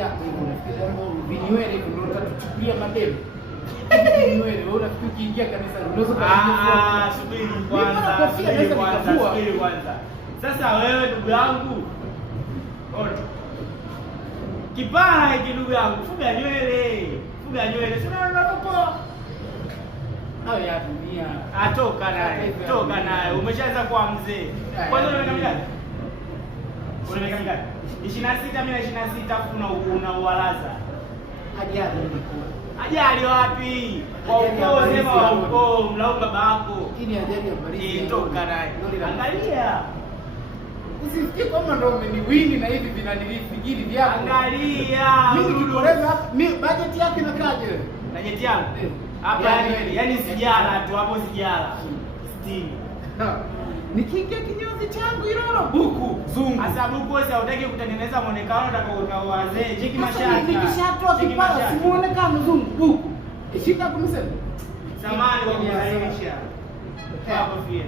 yako hivyo unafikiri kwamba vinywele hivyo ndio utatuchukulia mademu? Vinywele wewe unafikiri ukiingia kanisa unaweza kufanya subiri kwanza. Sasa wewe ndugu yangu, kipara hiki ndugu yangu, fuga nywele. Sina unapopoa. Hao ya dunia. Toka naye. Umeshaanza kuwa mzee. Kwanza unaweka ngapi? Unaweka ngapi? 26 mimi na 26 una uwalaza. Ajali wapi? Kwa ukoo sema wa ukoo, mlaumu baba yako. Hii ni ajali ya baridi. Toka naye. Angalia. Usifikie kama ndio umeniwini na hivi vinanilifigiri vyako. Angalia. Mimi nikoleza hapa, budget yake inakaje wewe? Budget yangu? Hapa yani sijala tu hapo sijala. 60. Nikiingia kinyozi changu ilolo buku zungu. Sasa buku wewe hutaki kutengeneza muonekano utakao wazee. Cheki mashaka. Nikishatoa kipara si muonekano zungu buku. Ishika kumsema. Samani kwa kusahihisha. Hapo pia.